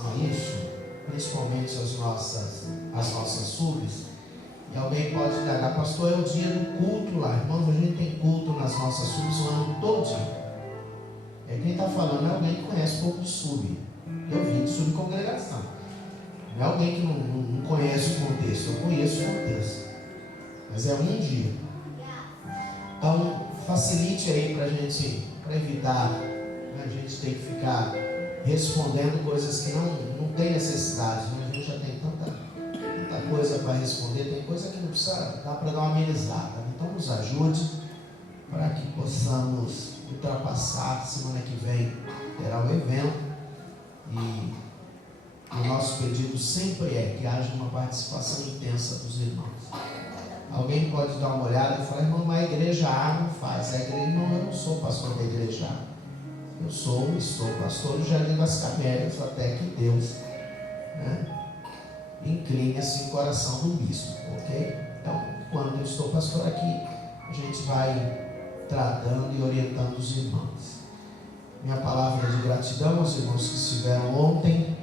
a isso, principalmente as nossas subs. E alguém pode dar, pastor, é o dia do culto lá. Irmãos, a gente tem culto nas nossas subs o ano todo. Quem está falando é alguém que conhece um pouco de sub. Eu vim de subcongregação. Não é alguém que não conhece o contexto. Eu conheço o contexto. Mas é um dia. Então, facilite aí para evitar a gente ter que ficar respondendo coisas que não tem necessidade. Né? A gente já tem tanta coisa para responder, tem coisa que não precisa, dá para dar uma amenizada. Então nos ajude para que possamos ultrapassar. Semana que vem terá o evento e o nosso pedido sempre é que haja uma participação intensa dos irmãos. Alguém pode dar uma olhada e falar, irmão, mas a igreja A não faz. A igreja, irmão, eu não sou pastor da igreja A. Estou pastor do Jardim das Camélias, até que Deus, né, incline assim o coração do bispo, ok? Então, quando eu estou pastor aqui, a gente vai tratando e orientando os irmãos. Minha palavra de gratidão aos irmãos que estiveram ontem,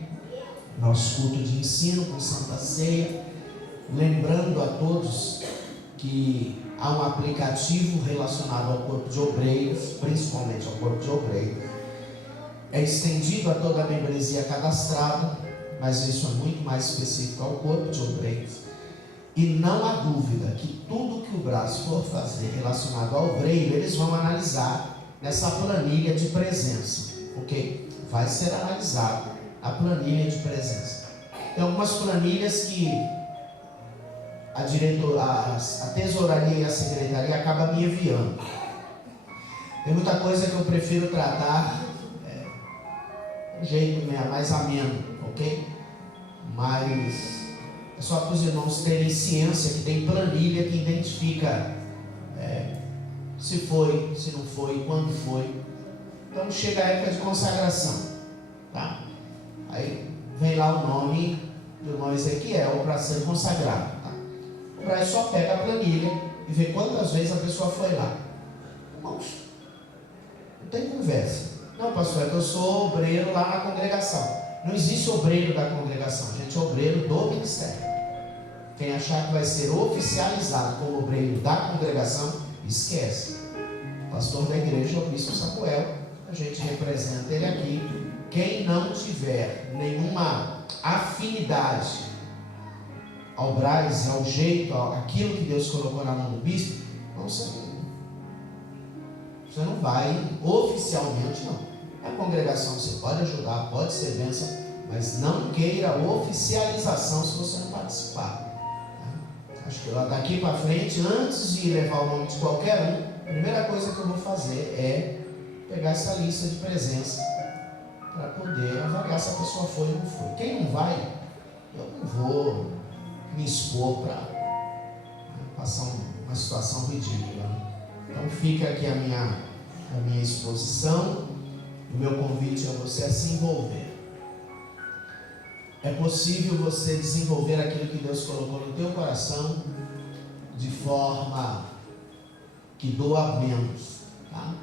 nosso culto de ensino com Santa Ceia, lembrando a todos que há um aplicativo relacionado ao corpo de obreiros, principalmente ao corpo de obreiros, é estendido a toda a membresia cadastrada, mas isso é muito mais específico ao corpo de obreiros. E não há dúvida que tudo que o braço for fazer relacionado ao obreiro, eles vão analisar nessa planilha de presença, ok? Vai ser analisado a planilha de presença. Tem algumas planilhas que a tesouraria e a secretaria acabam me enviando. Tem muita coisa que eu prefiro tratar de jeito mais ameno, ok? Mas é só para os irmãos terem ciência que tem planilha que identifica se foi, se não foi, quando foi. Então chega a época de consagração, tá? Aí vem lá o nome do irmão Ezequiel para ser consagrado, tá? O Braz só pega a planilha e vê quantas vezes a pessoa foi lá. Irmãos, não tem conversa. Não, pastor, é que eu sou obreiro lá na congregação. Não existe obreiro da congregação, a gente é obreiro do ministério. Quem achar que vai ser oficializado como obreiro da congregação, esquece. O pastor da igreja é o bispo Samuel, a gente representa ele aqui. Quem não tiver nenhuma afinidade ao Braz, ao jeito, aquilo que Deus colocou na mão do bispo, você não vai oficialmente, não. A congregação você pode ajudar, pode ser bênção, mas não queira oficialização se você não participar. Acho que daqui para frente, antes de levar o nome de qualquer um, a primeira coisa que eu vou fazer é pegar essa lista de presença para poder avaliar se a pessoa foi ou não foi. Quem não vai, eu não vou me expor para passar uma situação ridícula. Então fica aqui a minha exposição. O meu convite a você se envolver. É possível você desenvolver aquilo que Deus colocou no teu coração de forma que doa menos, tá?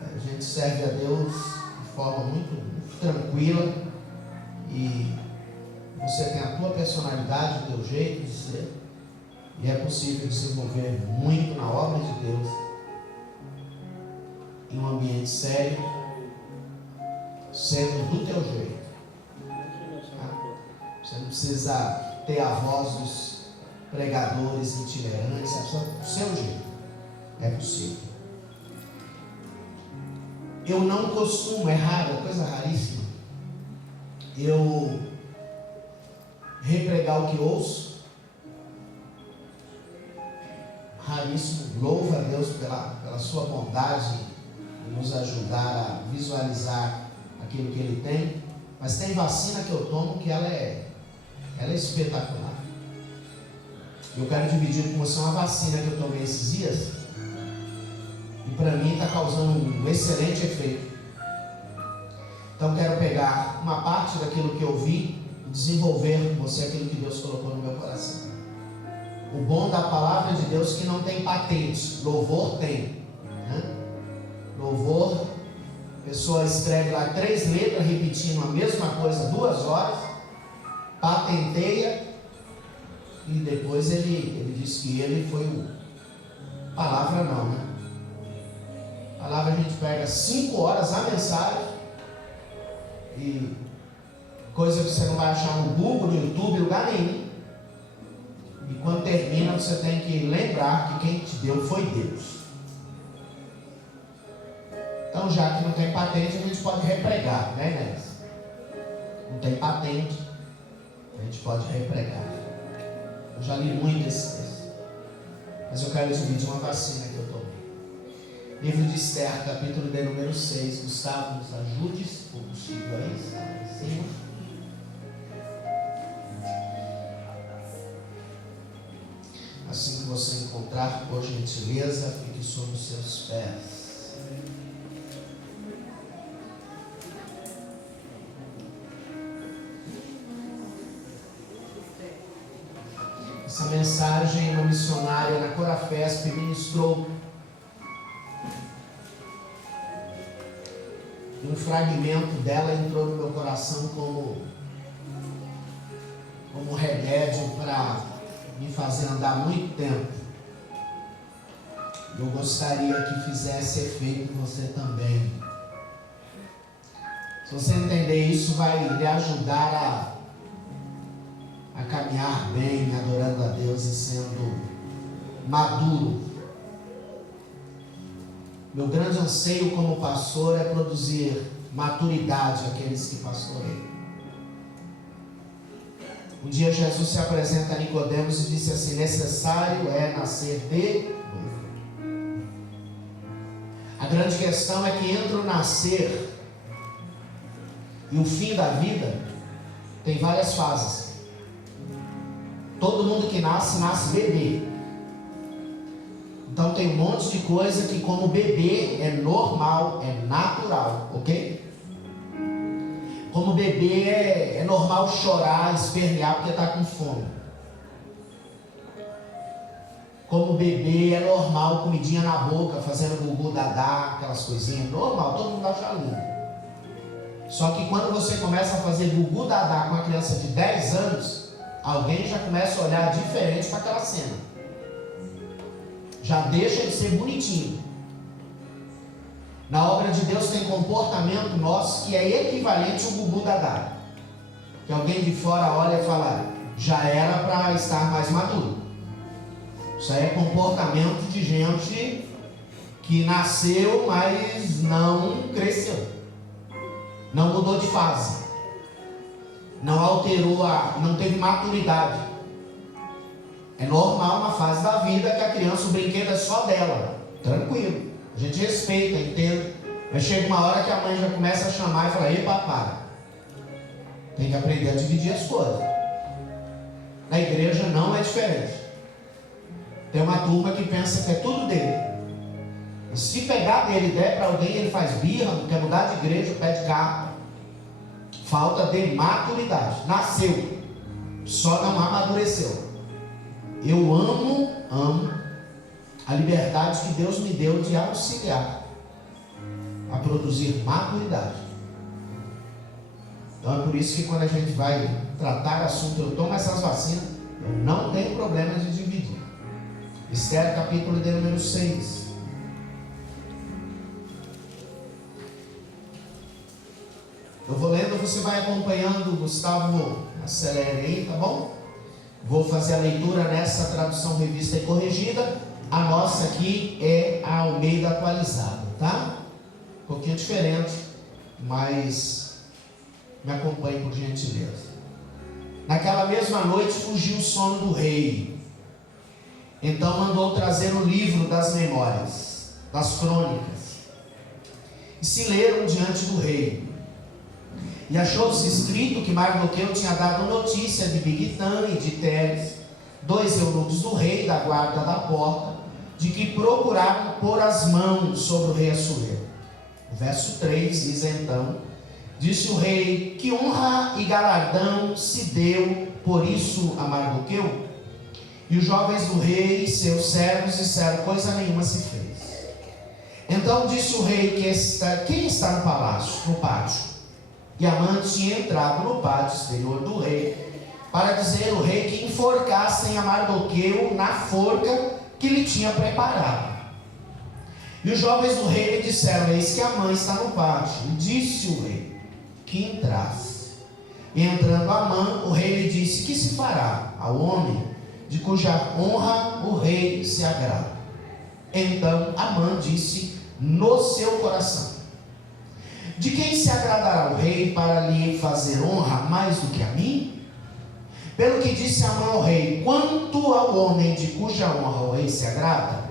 A gente serve a Deus de forma muito tranquila e você tem a tua personalidade, o teu jeito de ser, e é possível desenvolver muito na obra de Deus em um ambiente sério, sendo do teu jeito. Você não precisa ter a voz dos pregadores itinerantes, você precisa do seu jeito. É possível. Eu não costumo, é raro, é coisa raríssima, eu repregar o que ouço. Raríssimo. Louvo a Deus pela sua bondade em nos ajudar a visualizar aquilo que Ele tem. Mas tem vacina que eu tomo que ela é espetacular. Eu quero dividir com você uma vacina que eu tomei esses dias e para mim está causando um excelente efeito. Então quero pegar uma parte daquilo que eu vi e desenvolver com você aquilo que Deus colocou no meu coração. O bom da palavra de Deus é que não tem patente. Louvor tem, né? Louvor A pessoa escreve lá 3 letras repetindo a mesma coisa 2 horas, patenteia, e depois ele diz que ele foi o... Palavra não, né? Palavra a gente pega 5 horas a mensagem, e coisa que você não vai achar no Google, no YouTube, lugar nenhum. E quando termina, você tem que lembrar que quem te deu foi Deus. Então, já que não tem patente, a gente pode repregar, né, Inês? Não tem patente, a gente pode repregar. Eu já li muito esse texto, mas eu quero dividir uma vacina que eu tomei. Livro de Esther, capítulo de número 6. Gustavo, nos ajude, se for possível, aí, está lá em cima. Assim que você encontrar, por gentileza, fique sobre os seus pés. Essa mensagem uma missionária na Corafesp ministrou. E um fragmento dela entrou no meu coração como remédio para me fazer andar muito tempo. Eu gostaria que fizesse efeito em você também. Se você entender isso, vai lhe ajudar a caminhar bem, adorando a Deus e sendo maduro. Meu grande anseio como pastor é produzir maturidade àqueles que pastoreiam. Um dia Jesus se apresenta a Nicodemos e disse assim: necessário é nascer de novo. A grande questão é que entre o nascer e o fim da vida tem várias fases. Todo mundo que nasce bebê. Então tem um monte de coisa que como bebê é normal, é natural, ok? Como bebê é normal chorar, espernear porque está com fome. Como bebê é normal comidinha na boca, fazendo gugu dadá, aquelas coisinhas, normal, todo mundo acha lindo. Só que quando você começa a fazer gugu dadá com uma criança de 10 anos, alguém já começa a olhar diferente para aquela cena. Já deixa de ser bonitinho. Na obra de Deus tem comportamento nosso que é equivalente ao gugu dadá. Que alguém de fora olha e fala: já era para estar mais maduro. Isso aí é comportamento de gente que nasceu, mas não cresceu. Não mudou de fase. Não alterou, não teve maturidade. É normal uma fase da vida que a criança, o brinquedo é só dela. Tranquilo. A gente respeita, entende. Mas chega uma hora que a mãe já começa a chamar e fala: ei, papai, tem que aprender a dividir as coisas. Na igreja não é diferente. Tem uma turma que pensa que é tudo dele. E se pegar dele e der para alguém, ele faz birra, quer mudar de igreja, pede carro. Falta de maturidade. Nasceu, só não amadureceu. Eu amo a liberdade que Deus me deu de auxiliar a produzir maturidade. Então é por isso que quando a gente vai tratar assunto, eu tomo essas vacinas, eu não tenho problema de dividir. Esther, capítulo de número 6. Eu vou lendo, você vai acompanhando. Gustavo, acelere aí, tá bom? Vou fazer a leitura nessa tradução revista e corrigida. A nossa aqui é a Almeida atualizada, tá? Um pouquinho diferente, mas me acompanhe por gentileza. Naquela mesma noite fugiu o sono do rei. Então mandou trazer o livro das memórias, das crônicas, e se leram diante do rei. E achou-se escrito que Mardoqueu tinha dado notícia de Bigtã e de Teres, 2 eunucos do rei da guarda da porta, de que procuravam pôr as mãos sobre o rei Assuero. O verso 3 diz então: disse o rei: que honra e galardão se deu por isso a Mardoqueu? E os jovens do rei, seus servos, disseram: coisa nenhuma se fez. Então disse o rei quem está no palácio, no pátio? E Amã tinha entrado no pátio exterior do rei, para dizer ao rei que enforcassem a Mardoqueu na forca que lhe tinha preparado. E os jovens do rei lhe disseram: eis que Amã está no pátio. E disse o rei que entrasse. E entrando Amã, o rei lhe disse: que se fará ao homem de cuja honra o rei se agrada? Então Amã disse no seu coração: de quem se agradará o rei para lhe fazer honra mais do que a mim? Pelo que disse Amã ao rei: quanto ao homem de cuja honra o rei se agrada,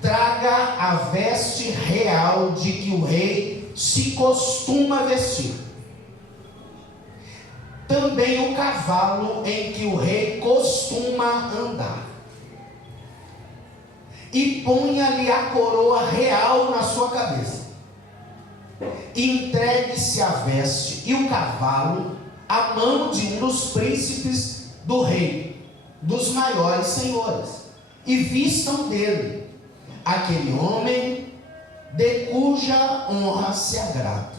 traga a veste real de que o rei se costuma vestir, também o cavalo em que o rei costuma andar, e ponha-lhe a coroa real na sua cabeça. Entregue-se a veste e o cavalo à mão de um dos príncipes do rei, dos maiores senhores, e vistam dele aquele homem de cuja honra se agrada,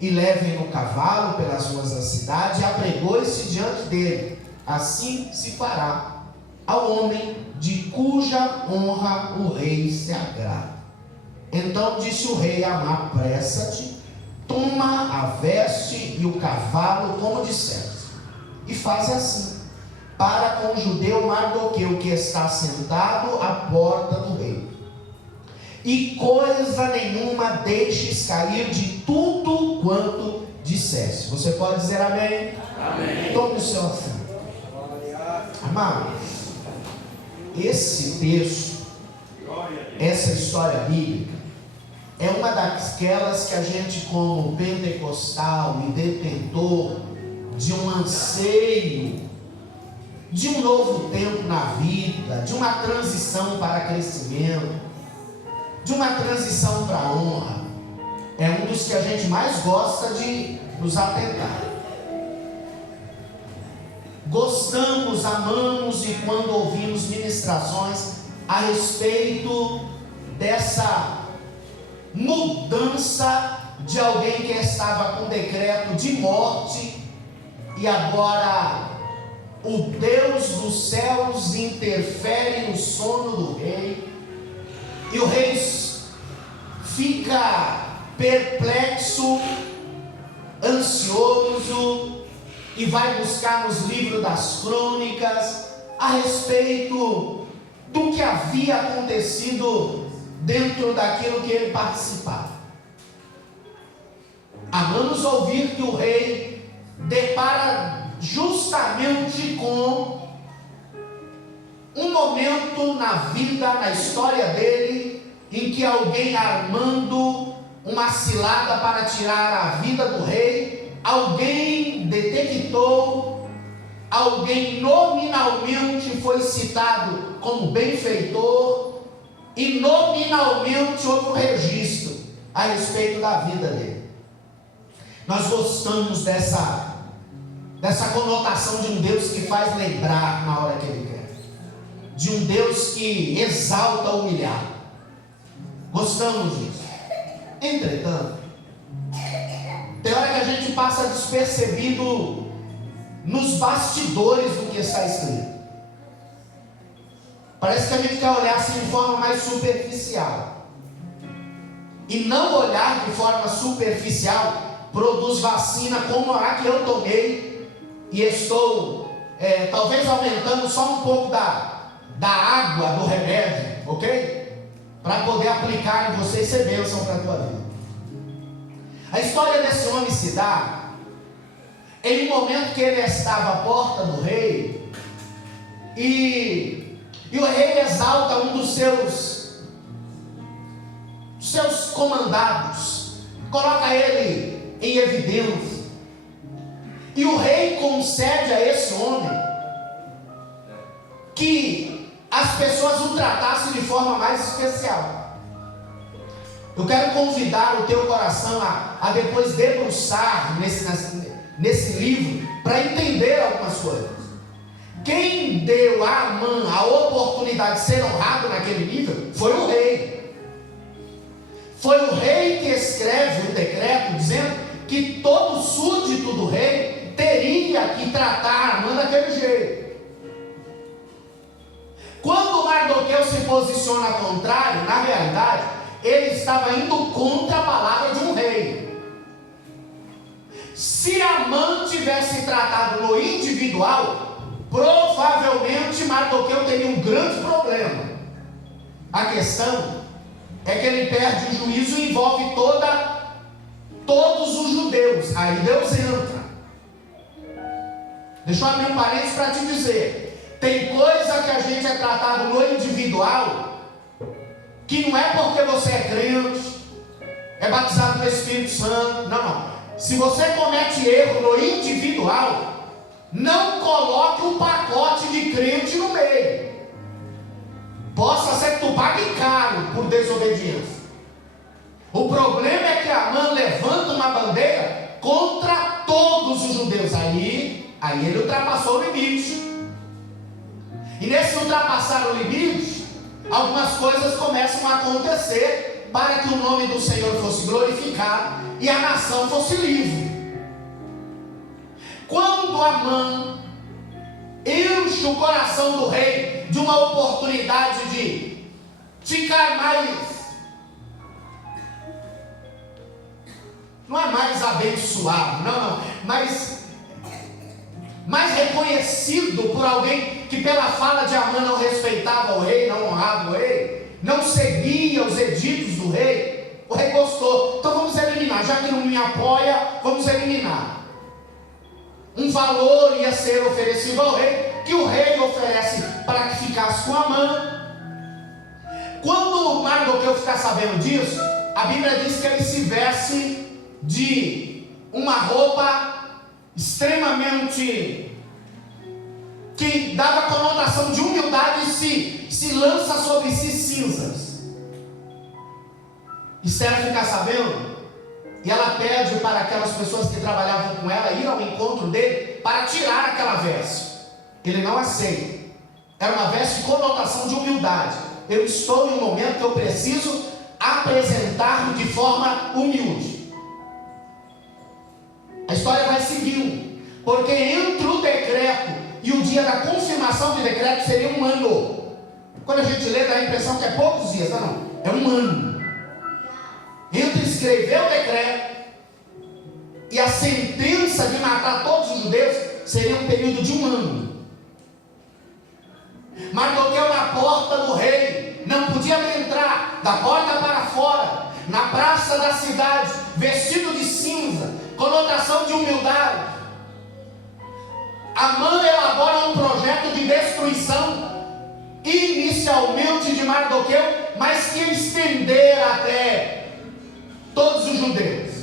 e levem no cavalo pelas ruas da cidade, e apregoe-se diante dele. Assim se fará ao homem de cuja honra o rei se agrada. Então disse o rei a Amã: apressa-te, toma a veste e o cavalo, como disseste, e faz assim para com o judeu Mardoqueu, que está sentado à porta do rei, e coisa nenhuma deixes cair de tudo quanto disseste. Você pode dizer amém? Amém. Tome o seu assento. Amados, esse texto, essa história bíblica, é uma daquelas que a gente, como pentecostal e detentor de um anseio, de um novo tempo na vida, de uma transição para crescimento, de uma transição para a honra, é um dos que a gente mais gosta de nos atentar. Gostamos, amamos, e quando ouvimos ministrações a respeito dessa mudança de alguém que estava com decreto de morte, e agora o Deus dos céus interfere no sono do rei, e o rei fica perplexo, ansioso, e vai buscar nos livros das crônicas a respeito do que havia acontecido dentro daquilo que ele participava. Amamos ouvir que o rei depara justamente com um momento na vida, na história dele, em que alguém, armando uma cilada para tirar a vida do rei, alguém detectou, alguém nominalmente foi citado como benfeitor, e nominalmente houve um registro a respeito da vida dele. Nós gostamos dessa conotação de um Deus que faz lembrar na hora que Ele quer, de um Deus que exalta o humilhado. Gostamos disso. Entretanto, tem hora que a gente passa despercebido nos bastidores do que está escrito. Parece que a gente quer olhar assim de forma mais superficial, e não olhar de forma superficial produz vacina como a que eu tomei, e estou talvez aumentando só um pouco da água do remédio, ok? Para poder aplicar em você e ser bênção para a tua vida. A história desse homem se dá em um momento que ele estava à porta do rei, e o rei exalta um dos seus comandados, coloca ele em evidência, e o rei concede a esse homem que as pessoas o tratassem de forma mais especial. Eu quero convidar o teu coração a depois debruçar nesse livro, para entender algumas coisas. Quem deu a Amã a oportunidade de ser honrado naquele nível foi o rei. Foi o rei que escreve o decreto dizendo que todo súdito do rei teria que tratar Amã daquele jeito. Quando Mardoqueu se posiciona contrário, na realidade, ele estava indo contra a palavra de um rei. Se Amã tivesse tratado no individual, provavelmente Mardoqueu teria um grande problema. A questão é que ele perde o juízo e envolve todos os judeus. Aí Deus entra. Deixa eu abrir um parênteses para te dizer: tem coisa que a gente é tratado no individual, que não é porque você é crente, é batizado no Espírito Santo. Não. Se você comete erro no individual, não coloque um pacote de crente no meio. Possa ser que tu pague caro por desobediência. O problema é que Amã levanta uma bandeira contra todos os judeus. Aí ele ultrapassou o limite. E nesse ultrapassar o limite, algumas coisas começam a acontecer para que o nome do Senhor fosse glorificado e a nação fosse livre. Quando Amã enche o coração do rei de uma oportunidade de ficar não é mais abençoado, não, mas mais reconhecido por alguém que pela fala de Amã não respeitava o rei, não honrava o rei, não seguia os editos do rei. O rei gostou, então vamos eliminar, já que não me apoia, vamos eliminar. Um valor ia ser oferecido ao rei, que o rei oferece para que ficasse com Amã. Quando Mardoqueu ficar sabendo disso, a Bíblia diz que ele se veste de uma roupa extremamente que dava conotação de humildade e se lança sobre si cinzas. Esther fica sabendo e ela pede para aquelas pessoas que trabalhavam com ela ir ao encontro dele para tirar aquela veste. Ele não aceita. Era uma veste de conotação de humildade. Eu estou em um momento que eu preciso apresentar-me de forma humilde. A história vai seguindo, porque entre o decreto e o dia da confirmação do decreto seria um ano. Quando a gente lê, dá a impressão que é poucos dias. Não, é um ano. Entre escrever o decreto e a sentença de matar todos os judeus seria um período de um ano. Mardoqueu na porta do rei não podia entrar da porta para fora, na praça da cidade, vestido de cinza, conotação de humildade. Amã elabora um projeto de destruição, inicialmente de Mardoqueu, mas que estender até todos os judeus.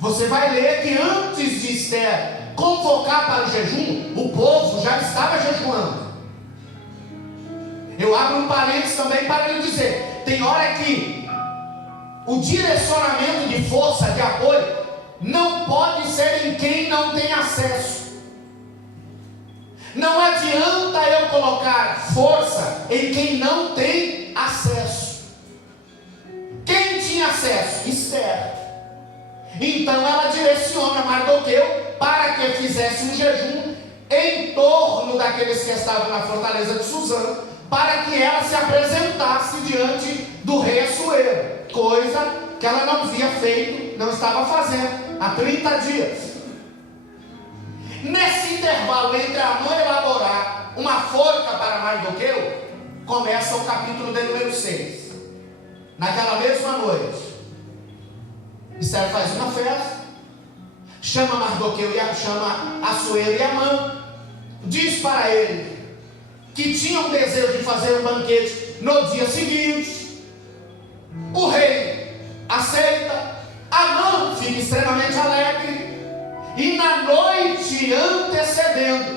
Você vai ler que antes de Esther convocar para o jejum, o povo já estava jejuando. Eu abro um parênteses também para lhe dizer: tem hora que o direcionamento de força, de apoio, não pode ser em quem não tem acesso. Não adianta eu colocar força em quem não tem acesso. Quem tinha acesso? Esther. Então ela direciona Mardoqueu para que fizesse um jejum em torno daqueles que estavam na fortaleza de Suzã, para que ela se apresentasse diante do rei Assuero, coisa que ela não havia feito, não estava fazendo há 30 dias. Nesse intervalo entre Amã elaborar uma forca para Mardoqueu, começa o capítulo de número 6. Naquela mesma noite, Esther faz uma festa, chama Mardoqueu e chama Assuero e Amã, diz para ele que tinha um desejo de fazer um banquete no dia seguinte. O rei aceita, Amã fica extremamente alegre, e na noite antecedendo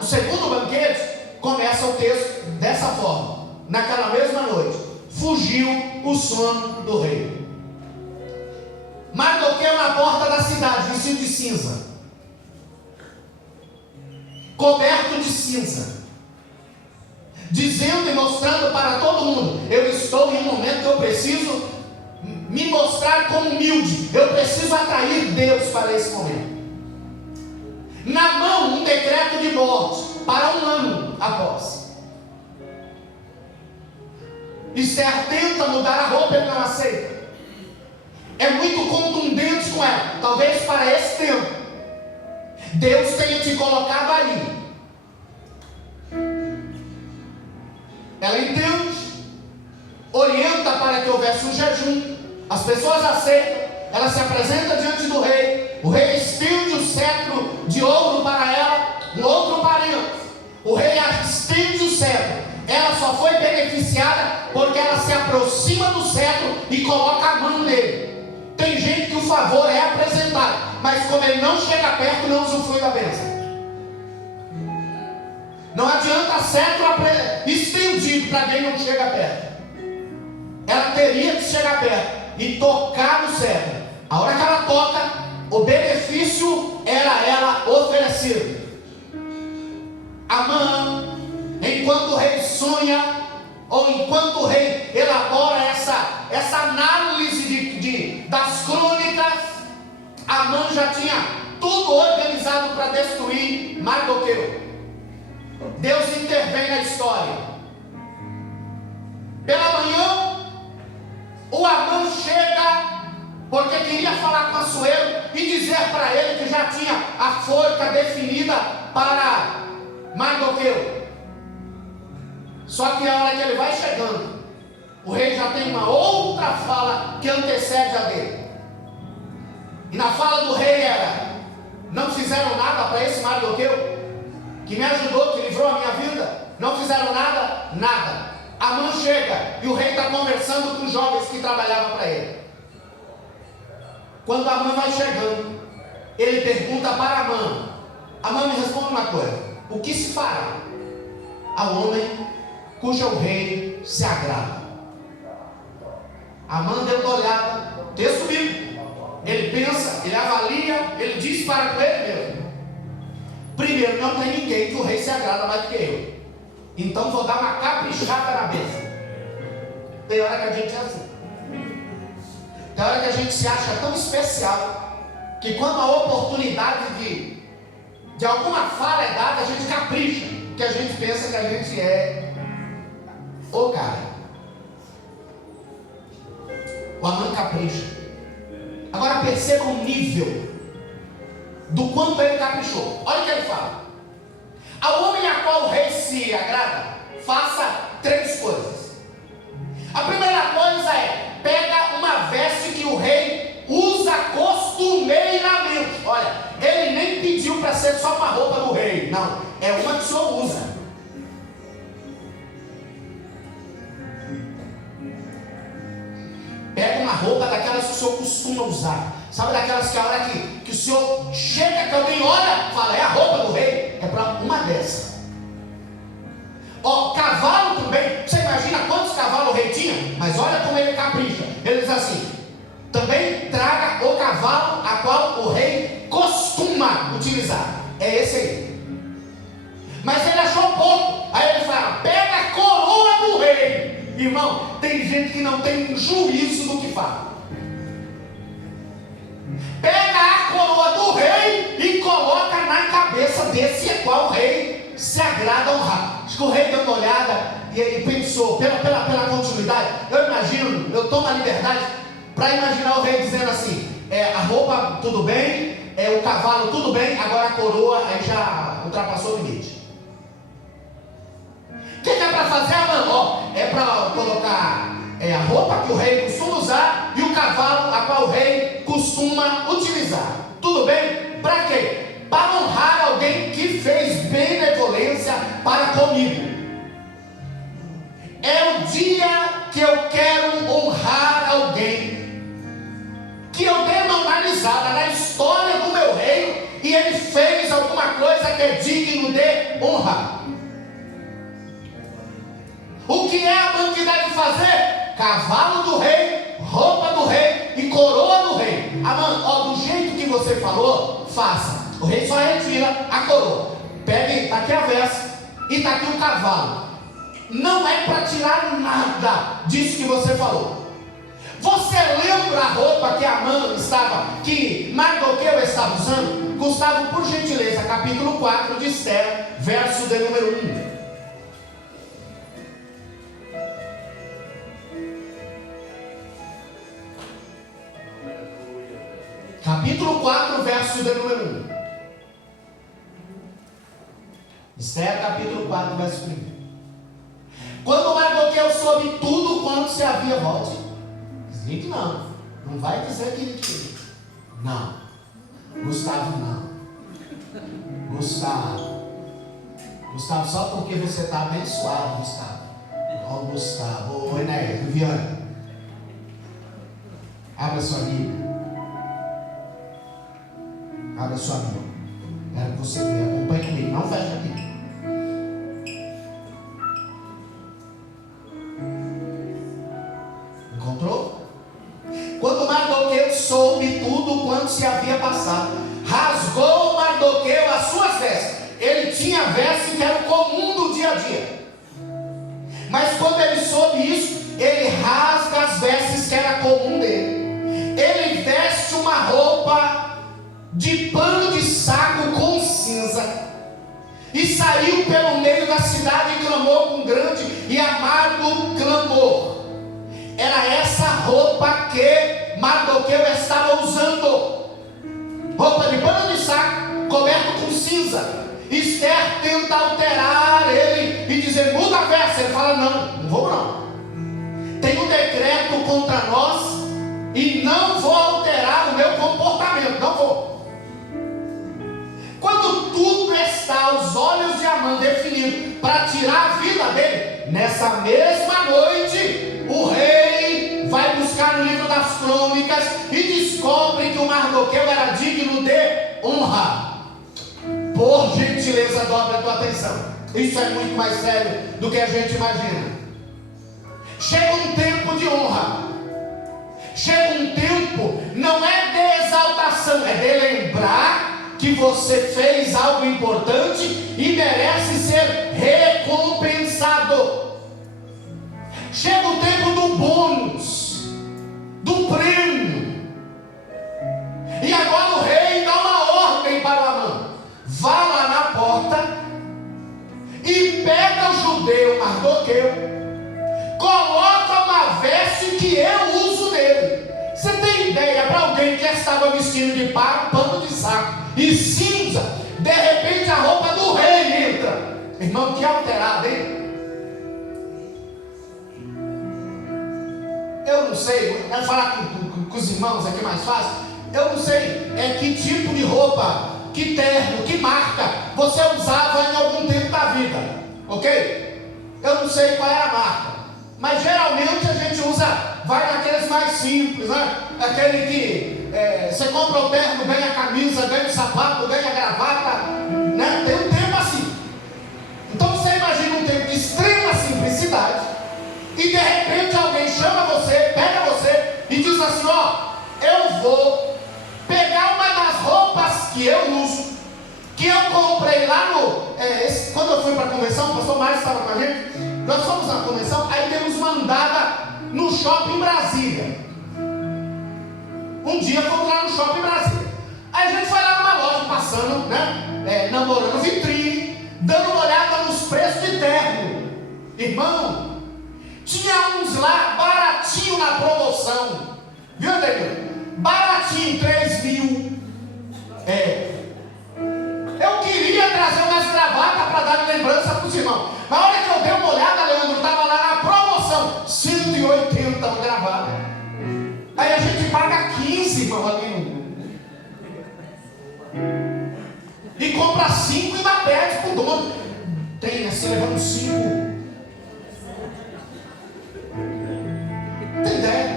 o segundo banquete, começa o texto dessa forma: naquela mesma noite fugiu o sono do rei. Mardoqueu na porta da cidade, vestido de cinza, coberto de cinza, dizendo e mostrando para todo mundo: eu estou em um momento que eu preciso me mostrar como humilde, eu preciso atrair Deus para esse momento. Naamã, um decreto de morte para 1 ano após. Esther tenta mudar a roupa, ele não aceita. É muito contundente com ela. Talvez para esse tempo Deus tenha te colocado ali. Ela entende, orienta para que houvesse um jejum. As pessoas aceitam. Ela se apresenta diante do rei. O rei estende o cetro de ouro para ela. Um outro parente. O rei estende o cetro. Ela só foi beneficiada porque ela se aproxima do cetro e coloca a mão nele. Tem gente que o favor é apresentado, mas como ele não chega perto, não usufrui da bênção. Não adianta cetro estendido para quem não chega perto. Ela teria que chegar perto e tocar no cetro. A hora que ela toca, o benefício era ela oferecido. Naamã, enquanto o rei sonha, ou enquanto o rei elabora essa análise das crônicas, Naamã já tinha tudo organizado para destruir Mardoqueu. Deus intervém na história. Pela manhã, o Naamã chega porque queria falar com Assuero e dizer para ele que já tinha a forca definida para Mardoqueu. Só que a hora que ele vai chegando, o rei já tem uma outra fala que antecede a dele. E na fala do rei era: não fizeram nada para esse Mardoqueu, que me ajudou, que livrou a minha vida. Não fizeram nada? Nada. Naamã chega e o rei está conversando com os jovens que trabalhavam para ele. Quando Naamã vai chegando, ele pergunta para Naamã: Naamã, me responde uma coisa: o que se fará ao homem cujo rei se agrada? Naamã deu uma olhada, texto bíblico. Ele pensa, ele avalia, ele diz para ele mesmo: primeiro, não tem ninguém que o rei se agrada mais do que eu, então vou dar uma caprichada na bênção. Tem hora que a gente é assim. Tem hora que a gente se acha tão especial que quando a oportunidade de alguma fala é dada, a gente capricha, que a gente pensa que a gente é o cara. O Naamã capricha. Agora perceba o nível do quanto ele caprichou. Olha o que ele fala: ao homem a qual o rei se agrada, faça 3 coisas. A primeira coisa é: pega uma veste que o rei usa costumeiramente. Olha, ele nem pediu para ser só uma roupa do rei, não, é uma que o senhor usa. Pega uma roupa daquelas que o senhor costuma usar. Sabe, daquelas que a hora que o senhor chega, que alguém olha, fala: é a roupa do rei. É para uma dessas. Ó, cavalo também. Você imagina quantos cavalos o rei tinha? Mas olha como ele capricha. Ele diz assim: também traga o cavalo a qual o rei costuma utilizar. É esse aí. Mas ele achou pouco. Aí ele fala: pega a coroa do rei. Irmão, tem gente que não tem um juízo do que fala. Pega a coroa do rei e coloca na cabeça desse a qual o rei se agrada honrar. Acho que o rei deu uma olhada e ele pensou, pela continuidade, eu imagino, eu tomo a liberdade para imaginar o rei dizendo assim: a roupa tudo bem, o cavalo tudo bem, agora a coroa aí já ultrapassou o limite. O que é para fazer, Naamã? É para colocar a roupa que o rei costuma usar e o cavalo a qual o rei costuma utilizar. Tudo bem? Para quê? Para honrar alguém que fez benevolência para comigo. É o dia que eu quero honrar alguém que eu dei uma analisada na história do meu reino e ele fez alguma coisa que é digno de honra. O que é Naamã que deve fazer? Cavalo do rei, roupa do rei e coroa do rei. Naamã, do jeito que você falou, faça. O rei só retira a coroa. Pegue, está aqui a veste e está aqui o cavalo. não é para tirar nada disso que você falou. Você lembra a roupa que Mardoqueu estava usando? Gustavo, por gentileza, capítulo 4 de Esther, verso de número 1. Capítulo 4, verso de número 1. Esther, capítulo 4, verso 1. Quando Mardoqueu soube tudo quanto se havia volte, desligue não. Não vai dizer que ele queria. Não. Gustavo, não. Gustavo, só porque você está abençoado, Gustavo. Ó, Gustavo. Ô, Enéas, Viviane. Abra sua Bíblia. Abra sua Bíblia. Quero que você veja. Acompanhe comigo. Não feche a Bíblia. Encontrou? Quando Mardoqueu soube tudo quanto se havia passado, rasgou Mardoqueu as suas vestes. Ele tinha vestes que eram comum do dia a dia. Mas quando ele soube isso, ele rasga as vestes que era comum dele. Ele veste uma roupa de pano de saco com cinza, e saiu pelo meio da cidade e clamou com grande e amargo clamor. Era essa roupa que Mardoqueu estava usando, roupa de pano de saco, coberto com cinza. Esther tenta alterar ele e dizer: muda a veste. Ele fala: não vou não. Tem um decreto contra nós e não vou alterar o meu comportamento, não vou. Quando tudo está aos olhos de Amã definido para tirar a vida dele, nessa mesma noite, o rei vai buscar no livro das crônicas e descobre que o Mardoqueu era digno de honra. Por gentileza, dobra a tua atenção. Isso é muito mais sério do que a gente imagina. Chega um tempo de honra. Chega um tempo, não é de exaltação, é de lembrar que você fez algo importante e merece ser recompensado. Chega o tempo do bônus, do prêmio. E agora o rei dá uma ordem para o Amã: vá lá na porta e pega o judeu Mardoqueu, coloca uma veste que eu uso nele. Você tem ideia, para alguém que estava vestindo de pano de saco e cinza, de repente a roupa do rei entra? Irmão, que alterado, hein? Eu não sei, quero falar com os irmãos aqui mais fácil. Eu não sei que tipo de roupa, que terno, que marca você usava em algum tempo da vida, ok? Eu não sei qual era a marca, mas geralmente a gente vai naqueles mais simples, né? Aquele que você compra o terno, ganha a camisa, ganha o sapato, ganha a gravata, né? Tem um tempo assim. Então você imagina um tempo de extrema simplicidade, e de repente alguém chama você, pega você e diz assim: ó, eu vou pegar uma das roupas que eu uso, que eu comprei lá quando eu fui para a convenção, o pastor Mário estava com a gente, nós fomos na convenção, aí temos uma andada no shopping Brasília. Um dia fomos lá no shopping Brasília. Aí a gente foi lá numa loja, passando, né, namorando vitrine, dando uma olhada nos preços de terno. Irmão, tinha uns lá baratinho na promoção, viu, Ademir? Baratinho, 3.000. Eu queria trazer umas gravatas para dar de lembrança para os irmãos. Na hora que eu dei uma olhada, Leandro, estava lá na promoção, 180 uma gravata. Aí a gente paga 15, irmão, ali. E compra 5 e ainda pede para o dono. Tem assim, levando 5. Tem ideia?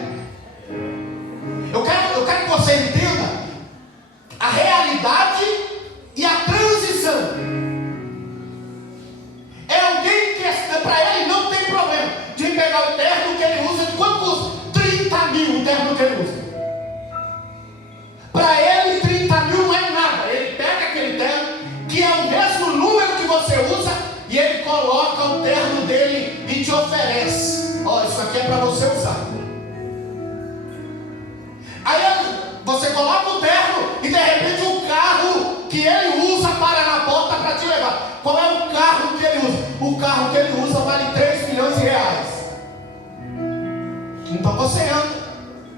Eu quero que você entenda a realidade e a transição. É alguém que, para ele, não tem problema de pegar o terno que ele usa. De quanto custa? 30.000 o terno que ele usa. Para ele, 30.000 não é nada. Ele pega aquele terno, que é o mesmo número que você usa, e ele coloca o terno carro que ele usa vale 3 milhões de reais. Então você anda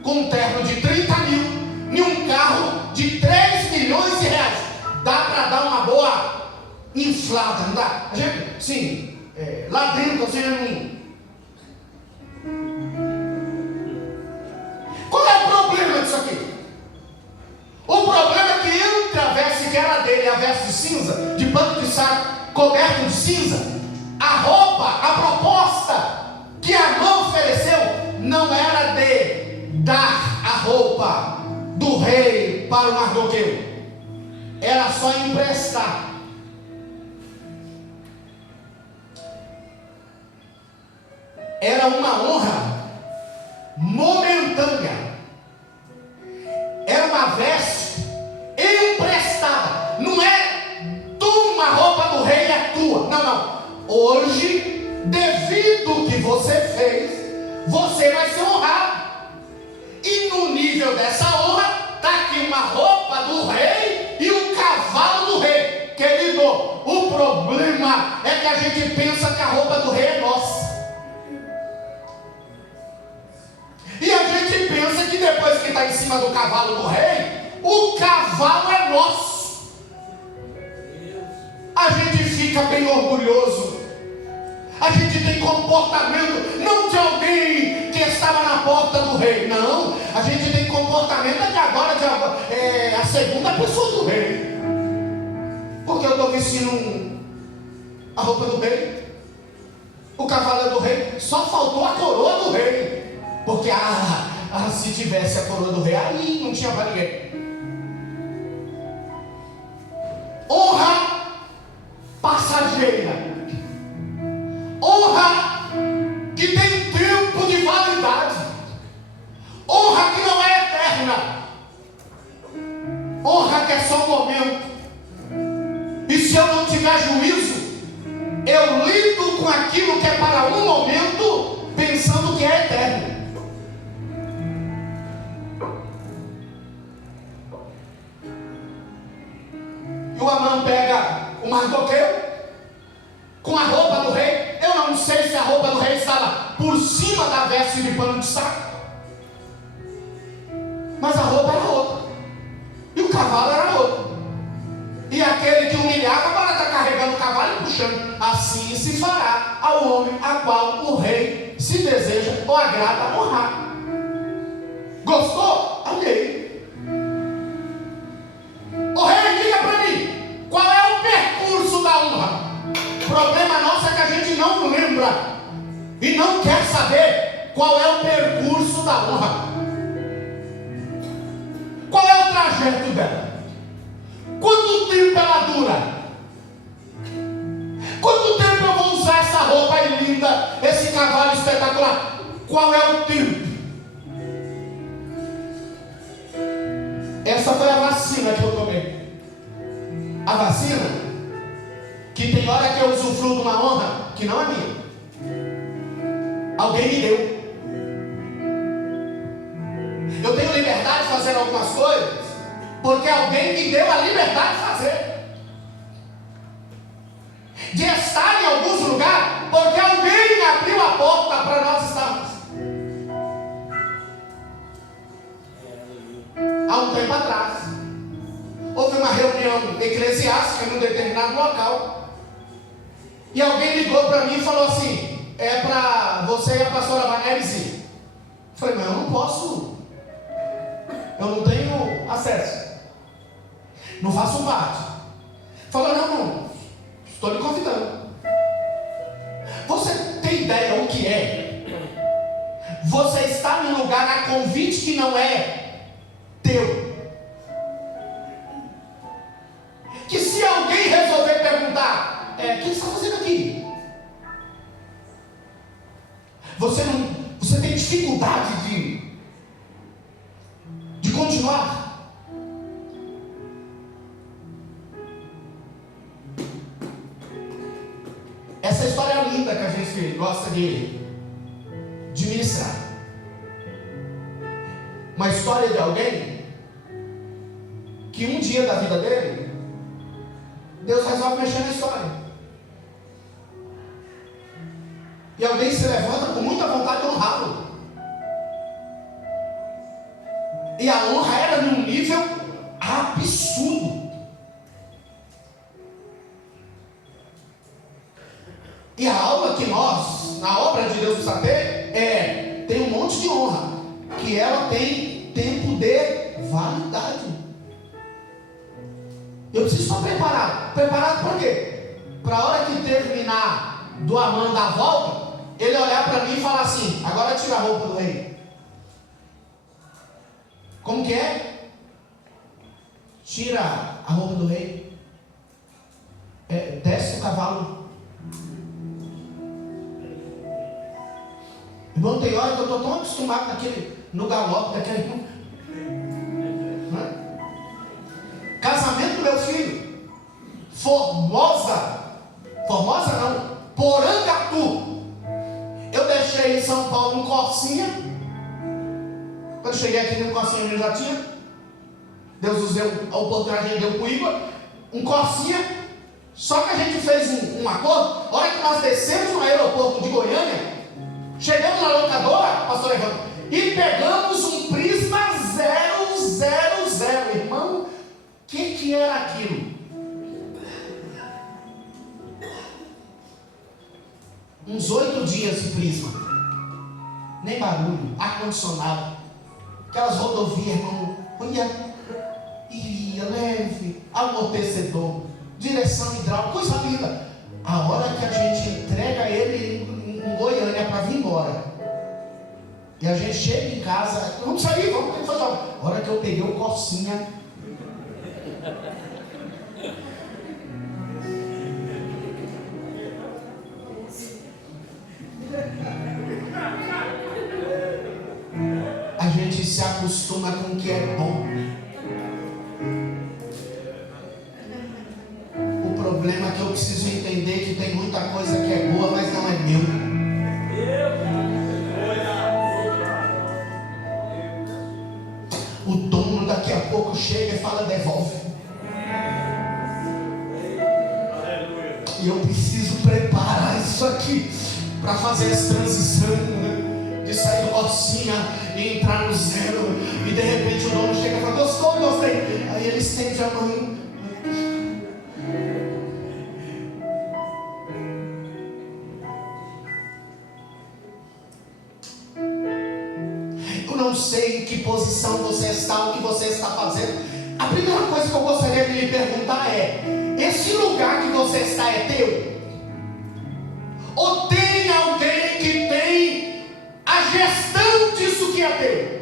com um terno de 30 mil em um carro de 3 milhões de reais. Dá para dar uma boa inflada, não dá? A gente, sim, lá dentro assim, qual é o problema disso aqui? O problema é que entre a veste que era dele e a veste de cinza, de pano de saco coberto de cinza, a roupa, a proposta que Amã ofereceu não era de dar a roupa do rei para o Mardoqueu, era só emprestar. Era uma honra momentânea, era uma veste emprestada. Não é uma roupa do rei é tua, não. Hoje, devido ao que você fez, você vai ser honrado. E no nível dessa honra, está aqui uma roupa do rei e um cavalo do rei. Querido, o problema é que a gente pensa que a roupa do rei é nossa. E a gente pensa que depois que está em cima do cavalo do rei, o cavalo é nosso. A gente fica bem orgulhoso. A gente tem comportamento não de alguém que estava na porta do rei. Não, a gente tem comportamento de agora, a segunda pessoa do rei. Porque eu estou vestindo a roupa do rei, o cavalo é do rei, só faltou a coroa do rei. Porque se tivesse a coroa do rei, aí não tinha para ninguém. Honra passageira, honra que tem tempo de validade, honra que não é eterna, honra que é só um momento. E se eu não tiver juízo, eu lido com aquilo que é para um momento, pensando que é eterno. E o Amã pega o Mardoqueu com a roupa do rei. Eu não sei se a roupa do rei estava por cima da veste de pano de saco, mas a roupa era outra e o cavalo era outro. E aquele que humilhava agora está carregando o cavalo e puxando. Assim se fará ao homem a qual o rei se deseja ou agrada honrar. Gostou? Amei. O rei, diga para mim, qual é o percurso da honra? O problema nosso é que a gente não lembra e não quer saber qual é o percurso da honra. Qual é o trajeto dela? Quanto tempo ela dura? Quanto tempo eu vou usar essa roupa aí linda, esse cavalo espetacular? Qual é o tempo? Essa foi a vacina que eu tomei. A vacina que tem hora que eu usufruo de uma honra que não é minha. Alguém me deu. Eu tenho liberdade de fazer algumas coisas porque alguém me deu a liberdade de fazer. De estar em alguns lugares porque alguém abriu a porta para nós estarmos. Há um tempo atrás, houve uma reunião eclesiástica em um determinado local. E alguém ligou para mim e falou assim: é para você e a pastora Vanessa ir. Eu falei: mas eu não posso. Eu não tenho acesso. Não faço parte. Falou: não, estou lhe convidando. Você tem ideia o que é? Você está num lugar a convite que não é teu. Que se alguém resolver perguntar: o que você está fazendo aqui? Você tem dificuldade de continuar. Essa história é linda que a gente gosta de ministrar. Uma história de alguém que um dia da vida dele, Deus resolve mexer na história. E alguém se levanta com muita vontade de honrá-lo. E a honra era num nível absurdo. E a aula que nós, na obra de Deus, precisa ter tem um monte de honra, que ela tem tempo de validade. Eu preciso estar preparado. Preparado para quê? Para a hora que terminar do Amã da volta, ele olhar para mim e falar assim: agora tira a roupa do rei. Como que é? Tira a roupa do rei. Desce o cavalo. Irmão, tem hora que eu estou tão acostumado no galope daquele. Casamento do meu filho, Formosa não, Porangatu. Eu deixei em São Paulo um Corsinha. Quando cheguei aqui no Corsinha eu já tinha. Deus nos deu a oportunidade, a gente deu para o Igor um Corsinha. Só que a gente fez um acordo. A hora que nós descemos no aeroporto de Goiânia, chegamos na locadora, pastor Evandro, e pegamos um Prisma 000, irmão. O que era aquilo? Uns 8 dias de Prisma. Nem barulho, ar-condicionado. Aquelas rodovias, irmão. Ia leve, amortecedor, direção hidráulica, coisa linda. A hora que a gente entrega ele em Goiânia para vir embora, e a gente chega em casa, vamos sair, vamos ter que fazer. A hora que eu peguei o Corsinha, a gente se acostuma com o que é bom. O problema é que eu preciso entender que tem muita coisa que é boa, mas não é meu. O dono daqui a pouco chega e fala: devolve. E eu preciso preparar isso aqui para fazer essa transição, né? De sair do Corsinha e entrar no 0. E de repente o dono chega e fala: gostou, gostei. Aí ele estende a mão. Eu não sei em que posição você está, o que você está fazendo. A primeira coisa que eu gostaria de lhe perguntar é: esse lugar que você está é teu? Ou tem alguém que tem a gestão disso que é teu?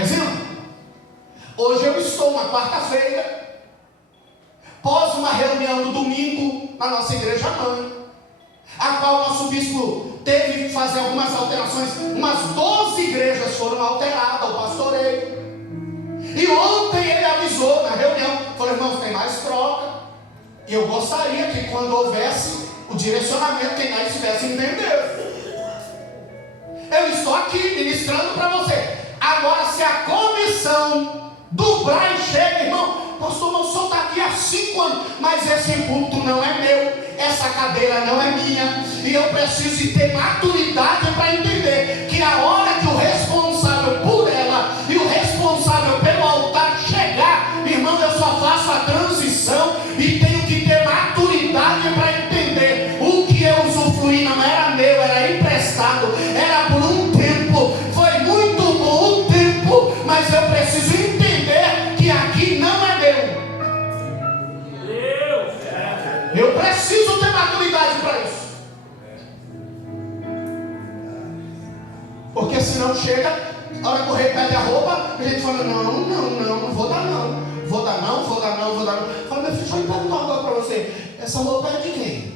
Exemplo: hoje eu estou na quarta-feira, após uma reunião no domingo na nossa igreja mãe, a qual nosso bispo teve que fazer algumas alterações. Umas 12 igrejas foram alteradas, o pastoreio. E ontem ele avisou na reunião, falou: irmãos, tem mais troca. E eu gostaria que quando houvesse o direcionamento, quem mais estivesse entendendo. Eu estou aqui ministrando para você. Agora, se a comissão do Braille chega, irmão, pastor, o senhor está aqui há 5 anos, mas esse púlpito não é meu, essa cadeira não é minha, e eu preciso ter maturidade para entender que a hora que o responsável por ela e o responsável pelo altar chegar, irmão, eu só faço a transição e tenho que ter maturidade para entender: o que eu usufruí não era meu, era emprestado, era por um tempo, foi muito bom o tempo, mas eu preciso entender que aqui não é meu. Eu preciso ter maturidade para isso. Porque senão chega, a hora que o rei pede a roupa, a gente fala: não vou dar não. Vou dar não. Fala: meu filho, deixa eu perguntar uma coisa para você. Essa roupa é de quem?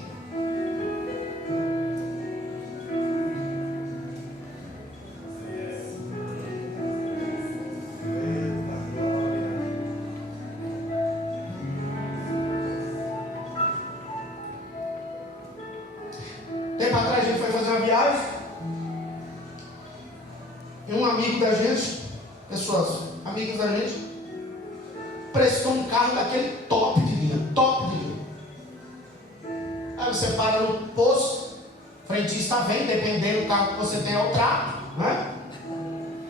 Tempo atrás a gente foi fazer uma viagem e um amigo da gente, pessoas amigas da gente, prestou um carro daquele top de linha. Aí você para no posto, o frentista vem, dependendo do carro que você tem, é o trato, né?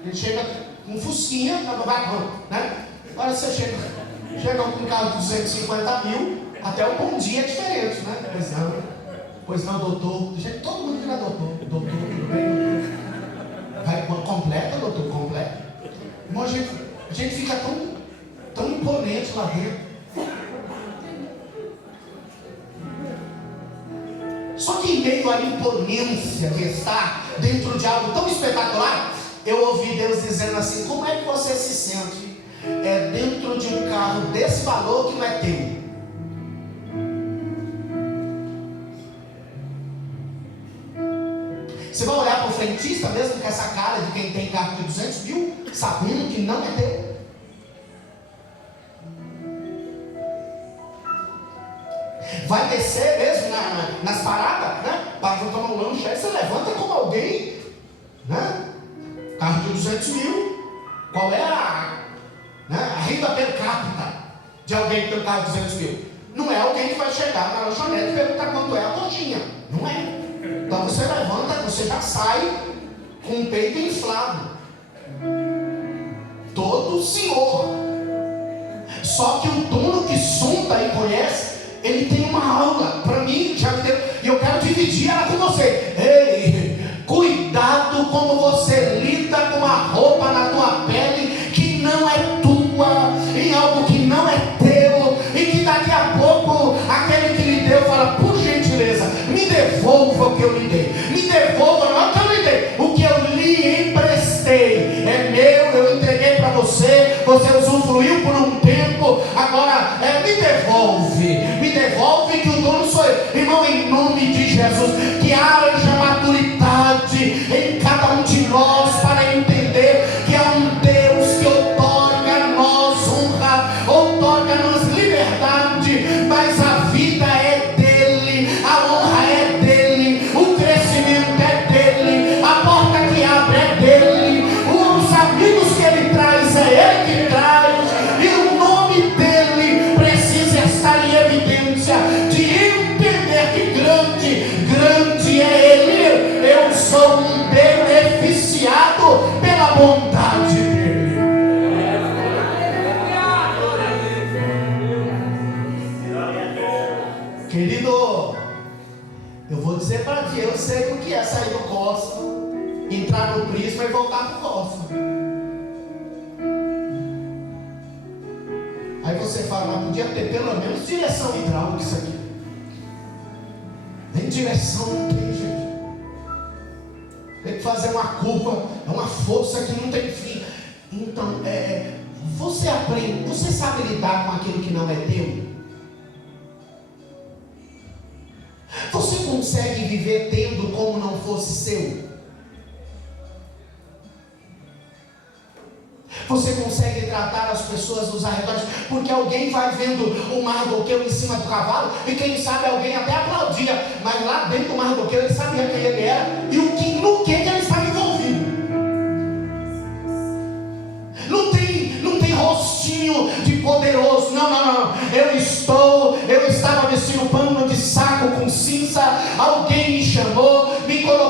Ele chega com um fusquinha, né? Agora você chega com um carro de 250 mil, até o bom dia é diferente, né? Pois não, doutor. Todo mundo vira doutor. Doutor, tudo bem? Vai completa, doutor, completa. Irmão, a gente fica tão imponente lá dentro. Só que em meio à imponência que está dentro de algo tão espetacular, eu ouvi Deus dizendo assim: como é que você se sente dentro de um carro desse valor que não é teu? Você vai olhar para o frentista mesmo com essa cara de quem tem carro de 200 mil, sabendo que não é teu? Vai descer mesmo nas paradas, né? Para tomar um lanche, aí você levanta como alguém, né? Carro de 200 mil, qual é a renda per capita de alguém que tem um carro de 200 mil? Não é alguém que vai chegar na lanchonete e perguntar quanto é a coxinha, não é? Então você levanta, você já sai com o peito inflado, todo senhor. Só que o dono que sonda e conhece, ele tem uma aula, para mim, já me deu, e eu quero dividir ela com você. Ei, cuidado como você lida com a roupa na tua pele que não é tua, em algo que não é teu, e que daqui a pouco aquele que lhe deu fala: por gentileza, me devolva o que eu lhe dei, me devolva, não é o que eu lhe dei, o que eu lhe emprestei é meu, eu entreguei para você, você usufruiu por um tempo, agora me devolve que o dono sou eu. Irmão, em nome de Jesus, que haja maturidade em cada um de nós para entender que há um Deus que outorga a nós honra, outorga-nos liberdade, mas a vida é dele, a honra é dele, o crescimento é dele, a porta que abre é dele, os amigos que ele traz é ele que traz, e o nome dele precisa estar em evidência, de entender que grande é ele. Eu sou um beneficiado pela bondade dele. Querido, eu vou dizer para ti, eu sei o que é sair do Costa, entrar no Prisma e voltar para o Costa. Aí você fala: mas podia ter pelo menos direção hidráulica isso aqui. Nem direção não tem, gente. Tem que fazer uma curva, é uma força que não tem fim. Então, você aprende, você sabe lidar com aquilo que não é teu? Você consegue viver tendo como não fosse seu? Você consegue tratar as pessoas nos arredores? Porque alguém vai vendo o Mardoqueu em cima do cavalo, e quem sabe alguém até aplaudia, mas lá dentro do Mardoqueu ele sabia quem ele era, e no que